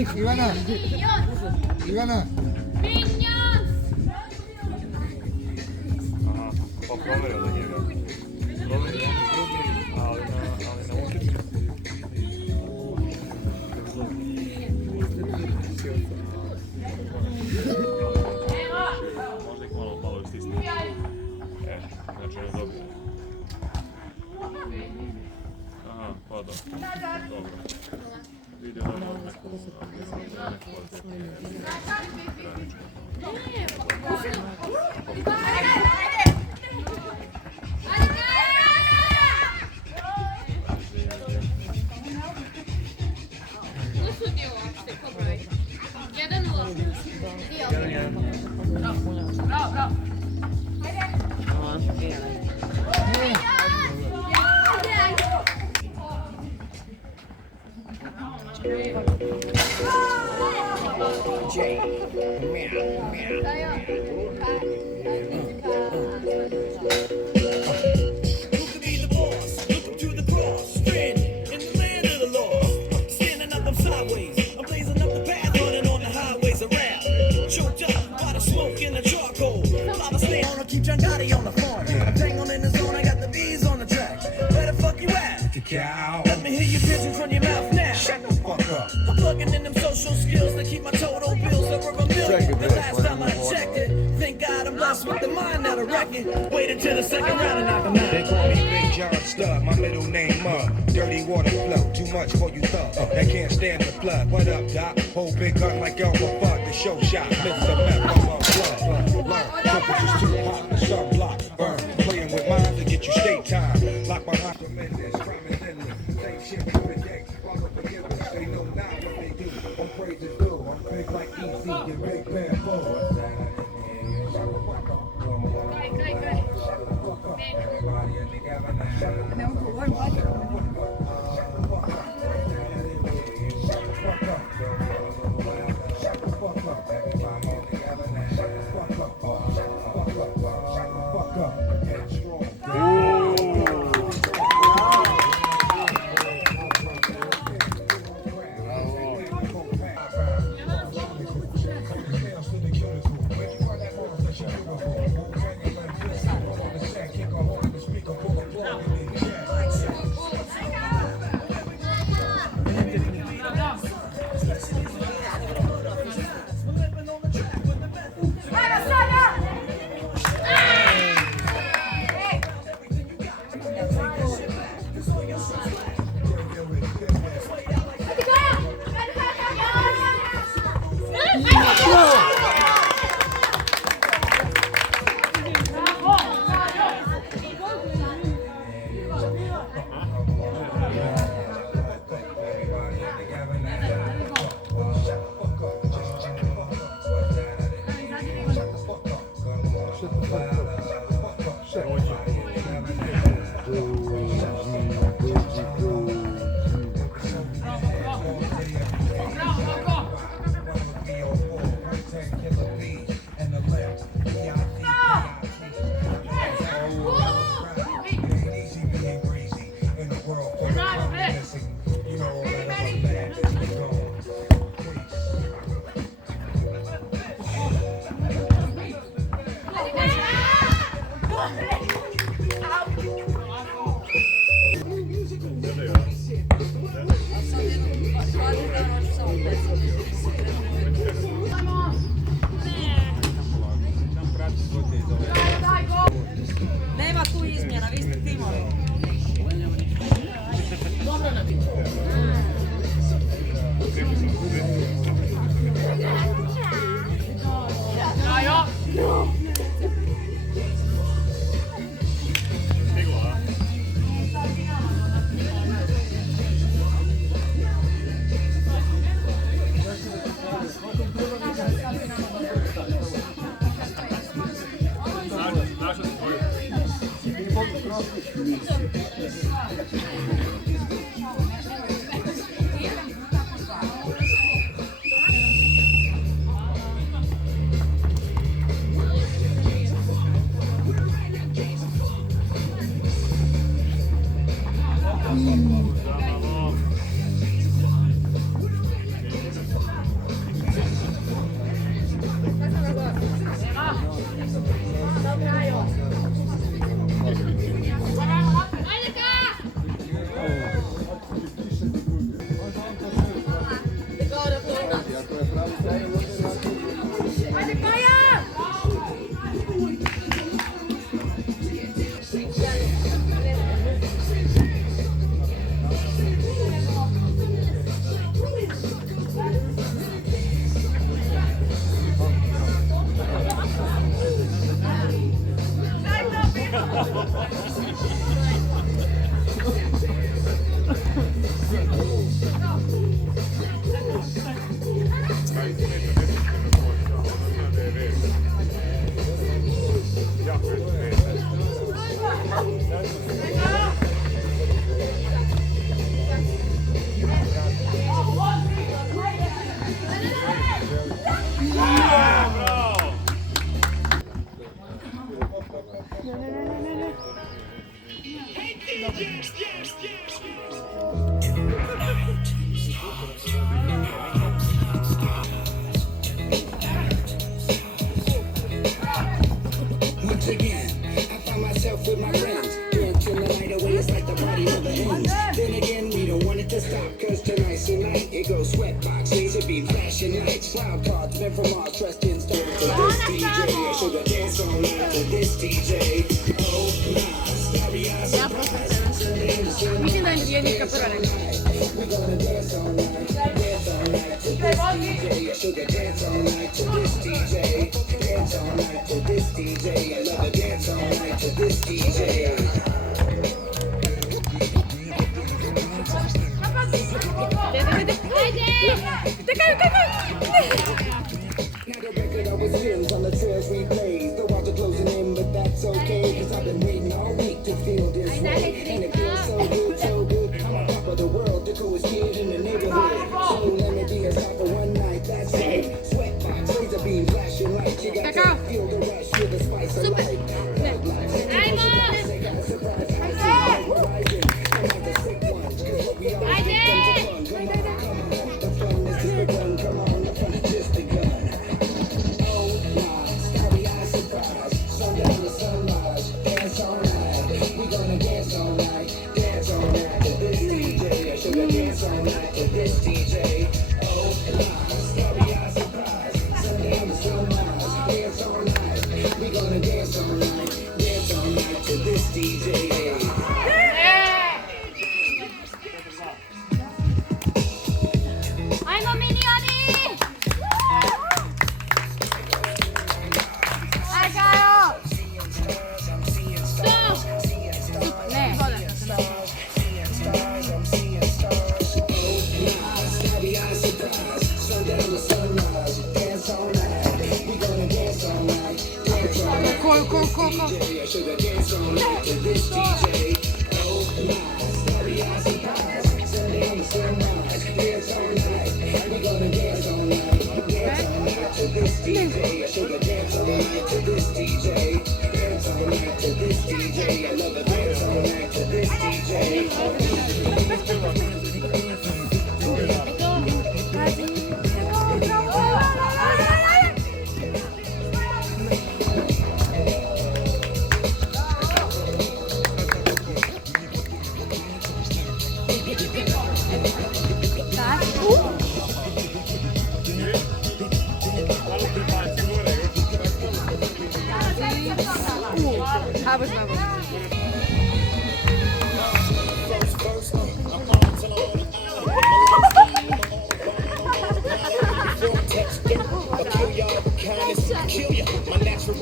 Ivana! Ivana! Aha, pa provjerio da njega. Provjerio jedan drugi, ali na ulici. Možda ih malo istisne. Znači on je dobio. Aha, pa dobro. Dobro. Vidio da imamo neku Keep John Gotti on the phone. I'm tangled in the zone, I got the bees on the track. Where the fuck you at? Let me hear you pigeons run your mouth now. Shut the fuck up. I'm plugging in them social skills to keep my total bills over $1 million. The last time I checked it, thank God I'm blessed with the mind that'll wreck it. Wait until the second round and knock 'em out. They call me Big John Stubb, my middle name Dirty water flow, too much for you thought. They can't stand the flood. What up, Doc? Whole big gun like Elmer Fudd, the show shot. Lift the map, I'm on blood. Learn, temperature's too hot, the sun block. Burn, playing with mine to get you state time. Lock behind tremendous, crime is endless. Same shit every day, follow forgiveness. They know now what they do. I'm crazy too, I'm big like easy, get big bad boy. Nema tu izmjena, vi ste timovi. Dobro nam je. Once again, I find myself with my friends. Dancing the night away, it's like the party never ends. Then again, we don't want it to stop, cause tonight's the night. It goes sweatbox, laser beam, flashing lights. Wild cards, men from Mars, dressed in stone. To this DJ, I should have danced all night to this DJ. Oh, nah, starry eyes, surprise. Mislim da je Nika prva nešto. We're gonna dance all night to this DJ. I should have danced all night to this DJ. Dance all night to this DJ. I love to dance all night to this DJ. Now the record always spins on the trails we blaze. The walls are closing in, but that's okay, cause I've been waiting all week to feel this way. And it feels so good, so good. I'm on top of the world, the coolest kid in the neighborhood. So let me be a star for one night, that's it. Sweatbox, laser beam, flashing lights. You got to feel the rush with the spice of life. They got a surprise. Rising. I'm like the sick ones, cause what we all have comes to fun. Come on, the fun is just begun. Come on, the fun is just begun. Oh my, starry eyes surprise. Sundown to sunrise, dance all night. We gonna dance all night to this DJ. I should have danced all night to this DJ. Oh my, starry eyes surprise. Sundown to sunrise, dance all night. We gonna dance all night to this DJ. Ajmo minioni! Aj, Gajo! Stop! Super, ne. Starry eyes surprise, sundown to sunrise, dance all night. We gonna dance all night Ko. I should have danced all night to this DJ. Oh my, starry eyes surprise, sundown to sunrise, dance all night. We gonna dance all night to this DJ. I should have danced all night to this DJ. Dance all night to this DJ. I love to dance all night to this DJ. Habis bagus. Kill y'all, kindness, kill ya. My natural